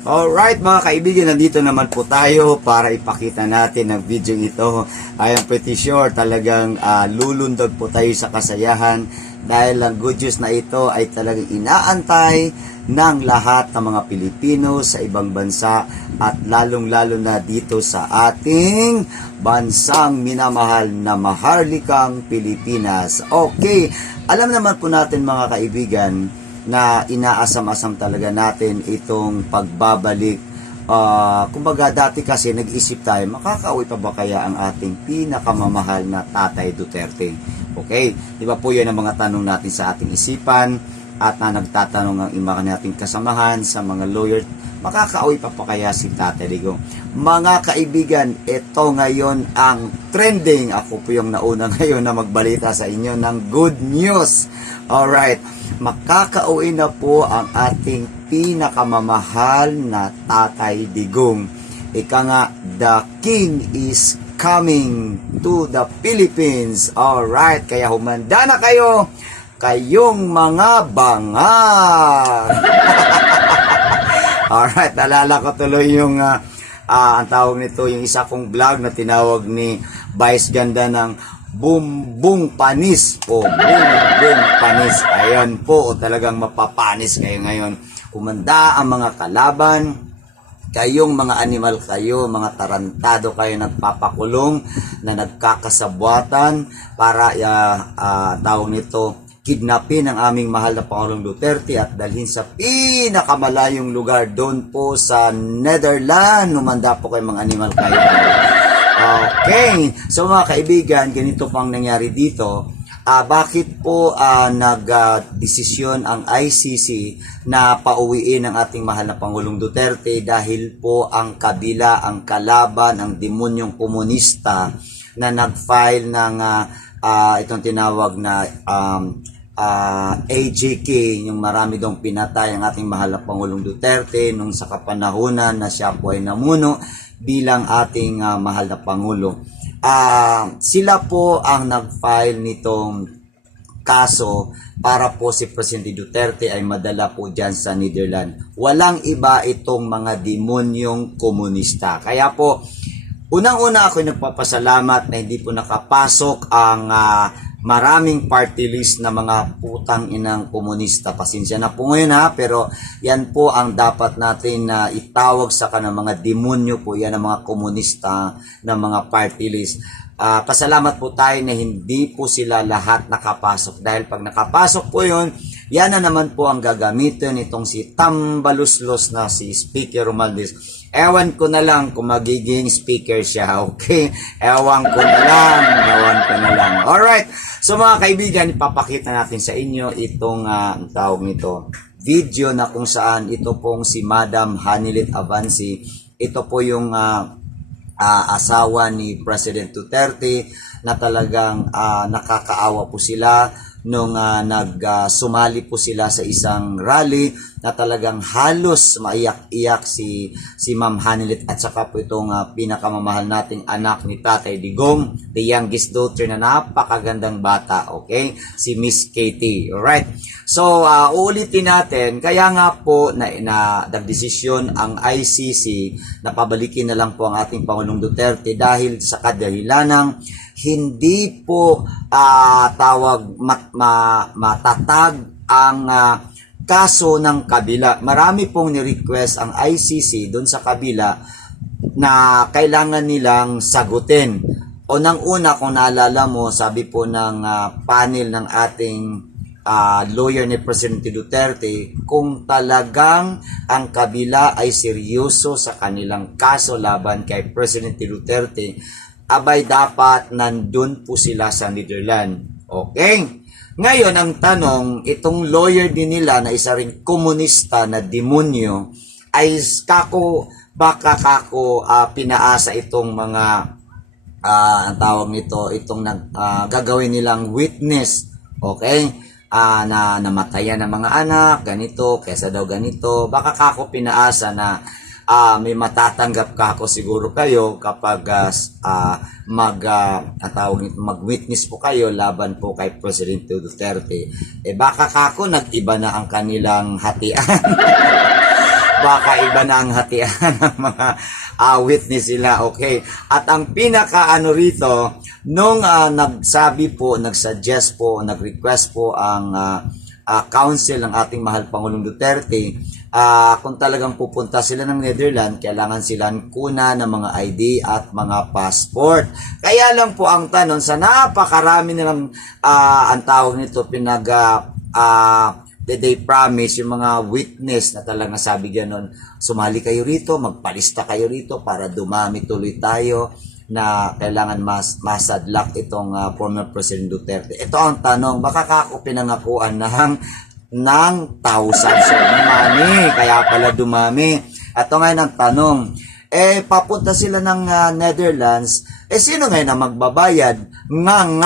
Alright mga kaibigan, nandito naman po tayo para ipakita natin ang video ito. I am pretty sure talagang lulundog po tayo sa kasayahan dahil ang good news na ito ay talagang inaantay ng lahat ng mga Pilipino sa ibang bansa at lalong-lalo na dito sa ating bansang minamahal na maharlikang Pilipinas. Okay, alam naman po natin mga kaibigan na inaasam-asam talaga natin itong pagbabalik. Kumbaga dati kasi nag-isip tayo, makakauwi pa ba kaya ang ating pinakamamahal na Tatay Duterte? Okay, di ba po yan ang mga tanong natin sa ating isipan at na nagtatanong ang mga nating kasamahan sa mga lawyer, makakauwi pa kaya si Tatay Digong? Mga kaibigan, ito ngayon ang trending. Ako po yung nauna ngayon na magbalita sa inyo ng good news. Alright, makakauwi na po ang ating pinakamamahal na Tatay Digong. Ika nga, the King is coming to the Philippines. Alright, kaya humanda na kayo, kayong mga bangar. Alright, alala ko tuloy yung ang tawag nito, yung isa kong vlog na tinawag ni Vice Ganda ng Bumbong Panis o Bumbong Panis. Ayan po, talagang mapapanis kayo ngayon. Kumanda ang mga kalaban, kayong mga animal kayo, mga tarantado kayo nagpapakulong na nagkakasabwatan para tawag nito, kidnapin ang aming mahal na Pangulong Duterte at dalhin sa pinakamalayong lugar doon po sa Netherlands. Humanda po kayo mga animal kayo. Okay, so mga kaibigan, ganito pang nangyari dito. Bakit po nag-desisyon ang ICC na pauwiin ang ating mahal na Pangulong Duterte? Dahil po ang kabila, ang kalaban, ang demonyong komunista na nag-file ng itong tinawag na AJK, yung marami dong pinatay ang ating mahal na Pangulong Duterte nung sa kapanahunan na siya po ay namuno bilang ating mahal na Pangulo. Sila po ang nag-file nitong kaso para po si Presidente Duterte ay madala po dyan sa Netherlands. Walang iba itong mga demonyong komunista. Kaya po, unang-una ako nagpapasalamat na hindi po nakapasok ang maraming party list na mga putang inang komunista. Pasensya na po ngayon pero yan po ang dapat natin na itawag sa kanang mga demonyo po, yan ang mga komunista na mga party list. Pasalamat po tayo na hindi po sila lahat nakapasok dahil pag nakapasok po yun, yan na naman po ang gagamitin itong si Tambaluslos na si Speaker Romualdez. Ewan ko na lang kung magiging speaker siya, okay? Ewan ko na lang. Alright, so mga kaibigan, ipapakita natin sa inyo itong tawag nito, video na kung saan ito pong si Madam Hanilit Avansi. Ito po yung asawa ni President Duterte na talagang nakakaawa po sila nung sumali po sila sa isang rally na talagang halos maiyak-iyak si Ma'am Hanilit at saka po itong pinakamamahal nating anak ni Tatay Digong, the youngest daughter na napakagandang bata, okay? Si Miss Katie. Alright. So, uulitin natin, kaya nga po na nagdesisyon ang ICC na pabalikin na lang po ang ating Pangulong Duterte dahil sa kadahilanang hindi po matatag ang kaso ng kabila. Marami pong ni-request ang ICC doon sa kabila na kailangan nilang sagutin. Unang-una, kung naalala mo, sabi po ng panel ng ating lawyer ni Presidente Duterte, kung talagang ang kabila ay seryoso sa kanilang kaso laban kay Presidente Duterte, abay dapat nandun po sila sa Netherlands. Okay? Ngayon, ang tanong, itong lawyer din nila na isa ring komunista na demonyo, ay baka pinaasa itong mga, ang tawag nito, itong gagawin nilang witness, okay? Na namatayan ng mga anak, ganito, kesa daw ganito, baka pinaasa na may matatanggap ako siguro kayo kapag mag-witness po kayo laban po kay Presidente Duterte. Baka nag-iba na ang kanilang hatian. baka iba na ang hatian ng mga witness sila. Okay. At ang pinaka rito, nung nagsuggest po, nag-request po ang council ng ating mahal Pangulong Duterte, kung talagang pupunta sila ng Netherlands, kailangan silang kuna ng mga ID at mga passport. Kaya lang po ang tanong, sa napakarami nilang ang tawag nito, they promise yung mga witness na talagang sabi gano'n, sumali kayo rito, magpalista kayo rito para dumami tuloy tayo, na kailangan masadlak itong former President Duterte. Ito ang tanong, baka kako pinangakuan ng thousands of money, kaya pala dumami. Ito ngayon ang tanong, papunta sila ng Netherlands, sino ngayon na magbabayad? Ang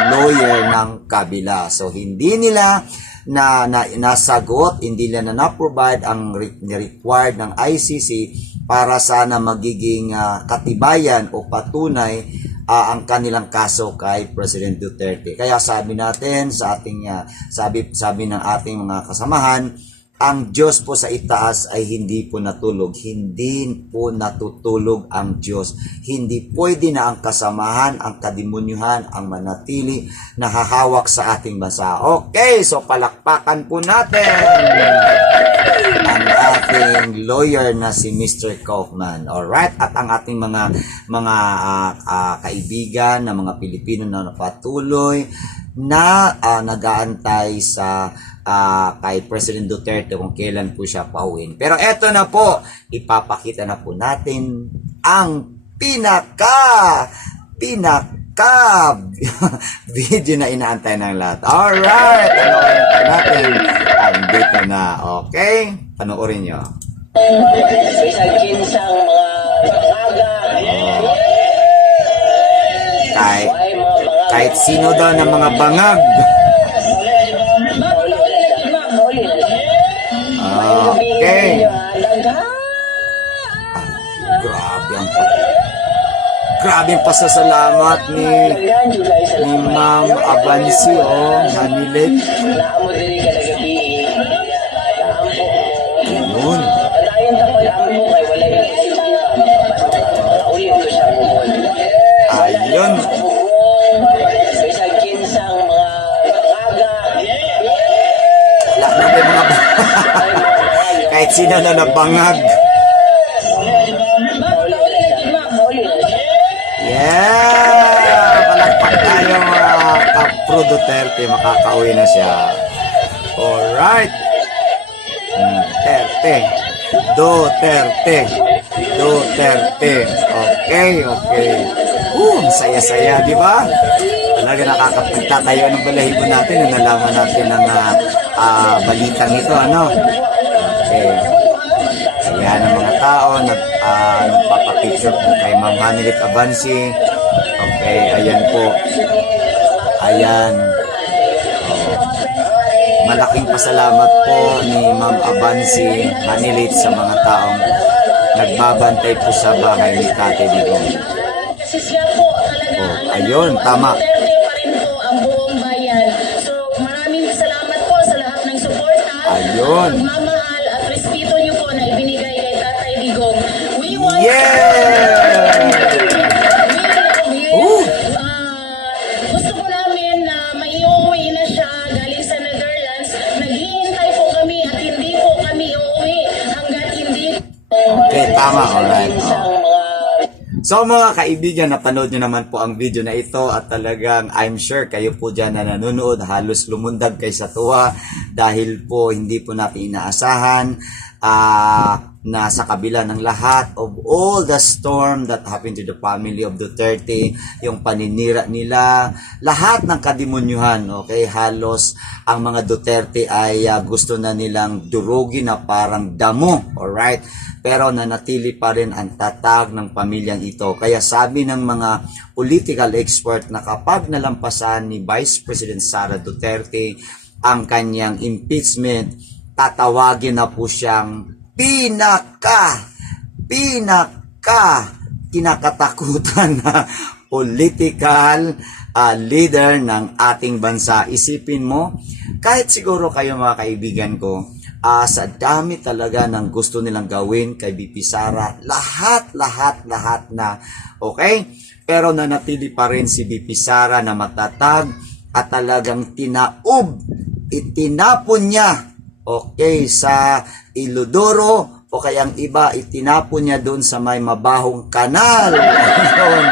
lawyer ng kabila. So, hindi nila nasagot, hindi nila na-provide ang required ng ICC para sana magiging katibayan o patunay ang kanilang kaso kay President Duterte. Kaya sabi natin sa ating sabi ng ating mga kasamahan, ang Diyos po sa itaas ay hindi po natulog. Hindi po natutulog ang Diyos. Hindi pwede na ang kasamahan, ang kadimunyuhan, ang manatili na hahawak sa ating bansa. Okay, so palakpakan po natin ang ating lawyer na si Mr. Kaufman. Alright, at ang ating mga kaibigan na mga Pilipino na patuloy na nag-aantay sa kay President Duterte kung kailan po siya pauwiin. Pero eto na po, ipapakita na po natin ang pinaka video na inaantay ng lahat. Alright, panoorin pa natin. Andito na, okay? Panoorin nyo. Isang kinsang mga kahit sino daw ng mga bangag. Okay. Grabe ang pasasalamat ni Ma'am Abansi Manilit. Ayun. Ayun. Wala na ba mga kahit sino na nabangag. Yeah! Palakpak tayo Kapro Duterte. Makakauwi na siya. Alright. Duterte. Okay. Saya-saya, di ba? Talaga nakakapagtatayo ng balahibo natin na nalaman natin ng balitang ito, ano? Okay. Ayan ang mga tao nagpapapicture po kay Ma'am Hanilit Abansi. Okay, ayan po. Ayan. Malaking pasalamat po ni Ma'am Abansi Hanilit sa mga taong nagbabantay po sa bahay ni Tate Digong. Ayun, tama. Ayun. Pagmamahal at respeto niyo po na ibinigay kay Tatay Digong. We want gusto po namin na maiuwi na siya galing sa Netherlands. Naghihintay po kami at hindi po kami uuwi hanggat hindi. Okay, tama. Alright. So mga kaibigan, napanood nyo naman po ang video na ito at talagang I'm sure kayo po dyan na nanonood halos lumundag kayo sa tuwa dahil po hindi po natin inaasahan na sa kabila ng lahat of all the storm that happened to the family of Duterte, yung paninira nila, lahat ng kadimunyuhan, okay, halos ang mga Duterte ay gusto na nilang durugin na parang damo, alright? Pero nanatili pa rin ang tatag ng pamilyang ito. Kaya sabi ng mga political expert na kapag nalampasan ni Vice President Sara Duterte ang kanyang impeachment, tatawagin na po siyang kinakatakutan na political leader ng ating bansa. Isipin mo, kahit siguro kayo mga kaibigan ko, sa dami talaga ng gusto nilang gawin kay BP Sara, lahat na, okay? Pero nanatili pa rin si BP Sara na matatag at talagang itinapon niya, okay, sa Ilodoro, o kayang iba, itinapon niya doon sa may mabahong kanal. Yun,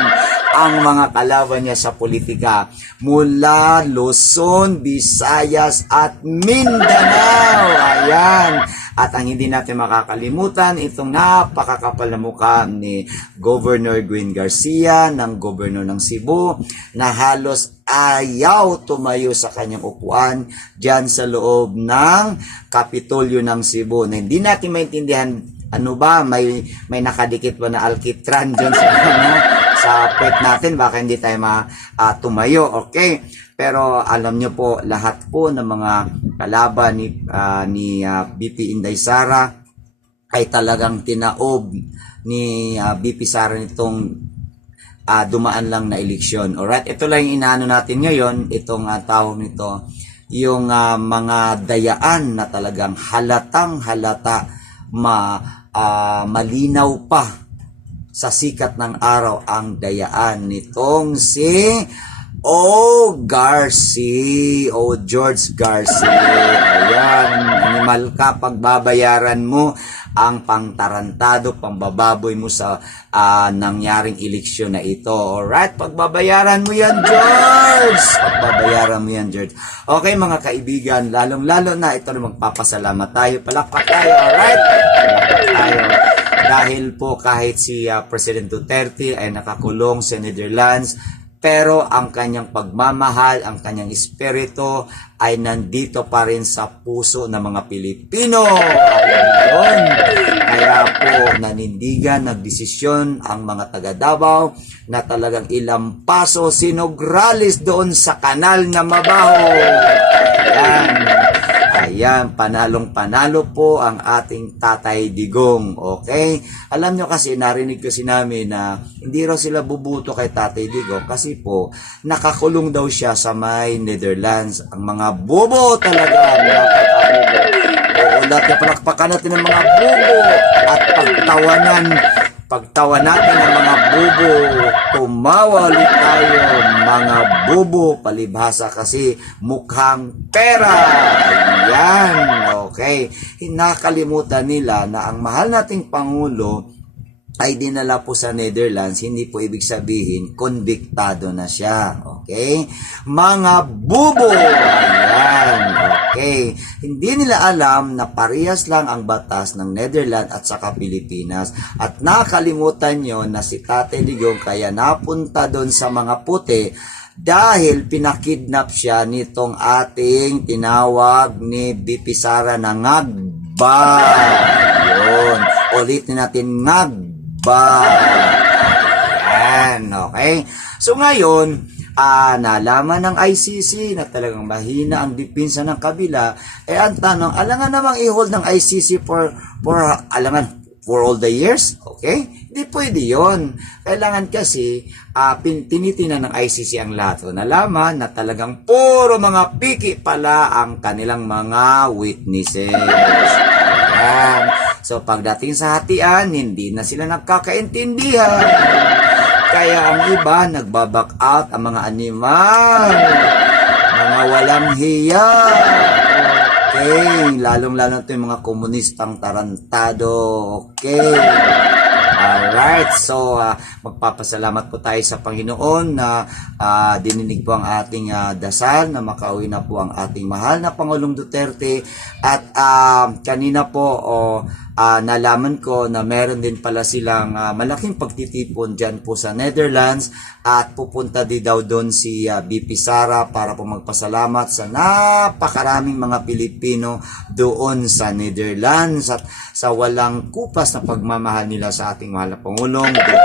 ang mga kalaban niya sa politika mula Luzon, Visayas at Mindanao. Ayan. At ang hindi natin makakalimutan, itong napakakapal na mukha ni Governor Gwen Garcia, ng Governor ng Cebu, na halos ayaw tumayo sa kanyang upuan dyan sa loob ng Kapitolyo ng Cebu. Na hindi natin maintindihan, ano ba, may nakadikit ba na alkitran dyan sa puwet natin, baka hindi tayo tumayo, okay? Pero alam nyo po, lahat po ng mga kalaban ni BP Inday Sara ay talagang tinaob ni BP Sara nitong dumaan lang na eleksyon. Alright, ito lang yung inaano natin ngayon, itong tawag nito, yung mga dayaan na talagang halatang halata, malinaw pa sa sikat ng araw ang dayaan nitong si George Garcia. Ayan, animal ka, pagbabayaran mo ang pangtarantado, pambababoy mo sa nangyaring eleksyon na ito. Alright, pagbabayaran mo yan, George! Pagbabayaran mo yan, George. Okay, mga kaibigan, lalong-lalo na ito na magpapasalamat tayo. Palakpak tayo, alright? Palakpak tayo. Dahil po kahit si President Duterte ay nakakulong sa Netherlands, pero ang kanyang pagmamahal, ang kanyang espiritu ay nandito pa rin sa puso ng mga Pilipino. Ayun. Kaya po nanindigan, nagdesisyon ang mga taga Davao na talagang ilampaso si Nograles doon sa kanal na mabaho. Ayan, panalong-panalo po ang ating Tatay Digong, okay? Alam nyo kasi, narinig kasi namin na hindi raw sila bubuto kay Tatay Digong kasi po, nakakulong daw siya sa may Netherlands. Ang mga bobo talaga, mga kakabubo. Oo, lahat na palakpakan natin ng mga bobo at pagtawa natin ng mga bubo, tumawa ulit tayo, mga bubo, palibhasa kasi mukhang pera. Ayan, okay. Hinakalimutan nila na ang mahal nating Pangulo ay dinala po sa Netherlands, hindi po ibig sabihin konbiktado na siya. Okay? Mga bubo! Ayan. Okay. Hindi nila alam na parehas lang ang batas ng Netherlands at saka Pilipinas. At nakalimutan nyo na si Tatay Digong kaya napunta doon sa mga puti dahil pinakidnap siya nitong ating tinawag ni BP Sara na ngagba. Yun. Ulitin natin, ngagba. Ayan, okay? So ngayon, nalaman ng ICC na talagang mahina ang depensa ng kabila, ang tanong, alangan namang i-hold ng ICC for all the years? Okay? Hindi pwede yun. Kailangan kasi, tinitinan ng ICC ang lahat. So, nalaman na talagang puro mga piki pala ang kanilang mga witnesses. Ayan. So, pagdating sa hatian, hindi na sila nagkakaintindihan. Kaya ang iba, nagbaback out ang mga animal. Mga walang hiya. Okay. Lalong-lalo ito yung mga komunistang tarantado. Okay. Alright. So, magpapasalamat po tayo sa Panginoon na dininig po ang ating dasal na makauwi na po ang ating mahal na Pangulong Duterte. At kanina po, nalaman ko na meron din pala silang malaking pagtitipon dyan po sa Netherlands at pupunta din daw doon si BP Sara para po magpasalamat sa napakaraming mga Pilipino doon sa Netherlands at sa walang kupas na pagmamahal nila sa ating mahal na Pangulong natin.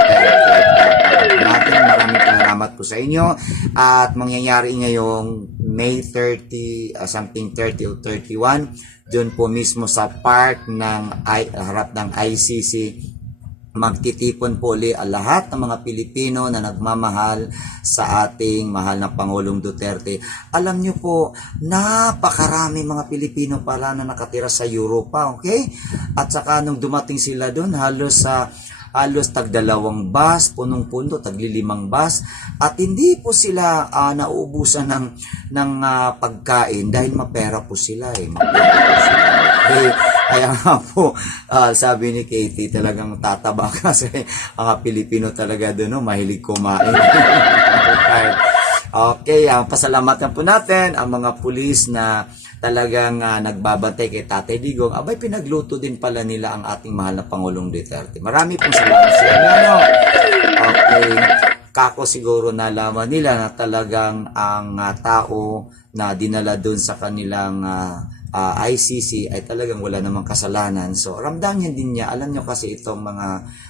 Maraming salamat po sa inyo at mangyayari ngayong May 30, 30 o 31 doon po mismo sa park ng harap ng ICC magtitipon po uli ang lahat ng mga Pilipino na nagmamahal sa ating mahal na Pangulong Duterte. Alam nyo po, napakarami mga Pilipino pala na nakatira sa Europa, okay? At saka nung dumating sila doon, halos tag-2 bus, punong-puno, tag-5 bus, at hindi po sila nauubusan ng pagkain dahil mapera po sila eh. Kaya nga po, sabi ni Katie, talagang tataba kasi ang Pilipino talaga doon, mahilig kumain. Okay, pasalamatan po natin ang mga pulis na talagang nagbabantay kay Tatay Digong. Abay, pinagluto din pala nila ang ating mahal na Pangulong Duterte. Marami pong salamat sa inyo. Okay, kako siguro nalaman nila na talagang ang tao na dinala doon sa kanilang ICC ay talagang wala namang kasalanan. So, ramdaman din niya. Alam niyo kasi itong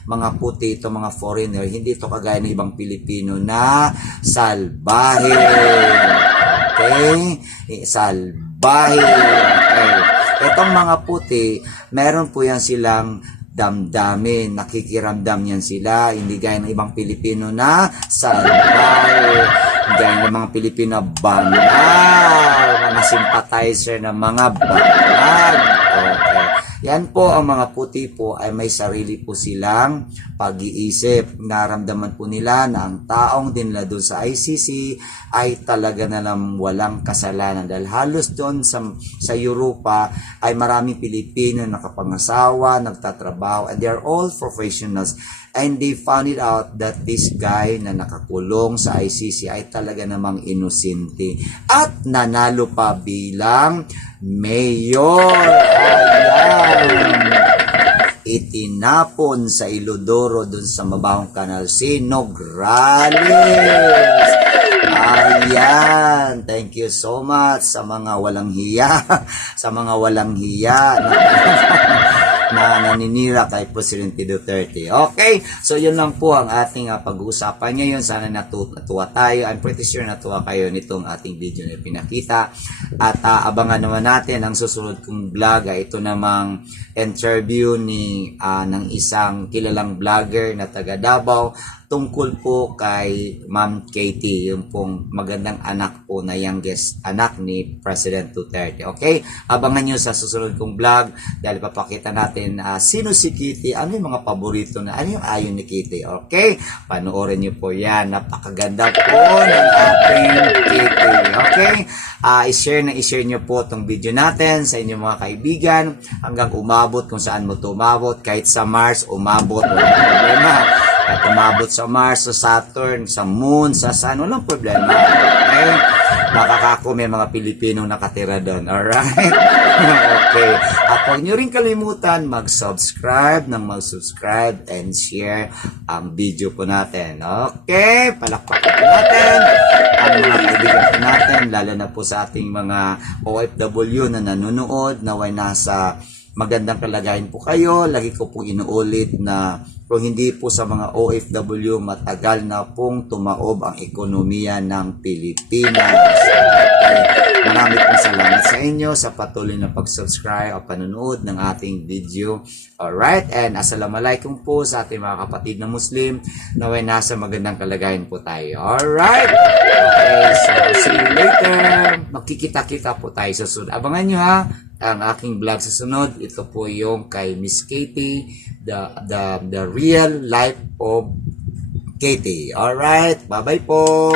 mga puti, itong mga foreigner, hindi ito kagaya ng ibang Pilipino na salbahe. Okay? Salbahe. Okay. Itong mga puti, meron po yan silang damdamin, nakikiramdam yan sila, hindi gaya ng ibang Pilipino na salbahe, gaya ng mga Pilipino banal, mga sympathizer ng mga banal. Okay. Yan po, ang mga puti po ay may sarili po silang pag-iisip. Naramdaman po nila na ang taong dinala doon sa ICC ay talaga na lang walang kasalanan. Dahil halos doon sa Europa ay maraming Pilipino nakapangasawa, nagtatrabaho, and they're all professionals. And they found it out that this guy na nakakulong sa ICC ay talaga namang inosente. At nanalo pa bilang mayor. Ayan. Itinapon sa Ilodoro dun sa mabahong kanal si Nograles. Ayan. Thank you so much sa mga walang hiya. Sa mga walang hiya na naninira kay Presidente Duterte. Okay, so yun lang po ang ating pag-uusapan ngayon. Sana natuwa tayo. I'm pretty sure natuwa kayo nitong ating video na pinakita. At abangan naman natin ang susunod kong vlog. Ito namang interview ng isang kilalang vlogger na taga Davao tungkol po kay Ma'am Katie, yung pong magandang anak po na youngest anak ni President Duterte. Okay? Abangan nyo sa susunod kong vlog dahil papakita natin sino si Katie, ano yung mga paborito na, ano yung ayon ni Katie. Okay? Panoorin nyo po yan. Napakaganda po ng ating Katie. Okay? I-share nyo po itong video natin sa inyong mga kaibigan hanggang umabot kung saan mo ito umabot. Kahit sa Mars, umabot. Walang problema. At umabot sa Mars, sa Saturn, sa Moon, sa Sun, walang problema. Okay? Makakako may mga Pilipinong nakatira doon. Alright? Okay. At huwag nyo rin kalimutan mag-subscribe and share ang video po natin. Okay? Palakpakan po natin ang mga kaibigan po natin, lalo na po sa ating mga OFW na nanonood, naway nasa magandang kalagayan po kayo. Lagi ko pong inuulit na kung hindi po sa mga OFW, matagal na pong tumaob ang ekonomiya ng Pilipinas. Okay. Marami pong salamat sa inyo sa patuloy na pag-subscribe o panonood ng ating video. Alright, and assalamualaikum po sa ating mga kapatid na Muslim. Naway nasa magandang kalagayan po tayo. Alright? Okay, so see you later. Magkikita-kita po tayo sa sunod. Abangan nyo ha ang aking vlog sa sunod. Ito po yung kay Miss Katie, the real life of Katie. Alright, bye-bye po.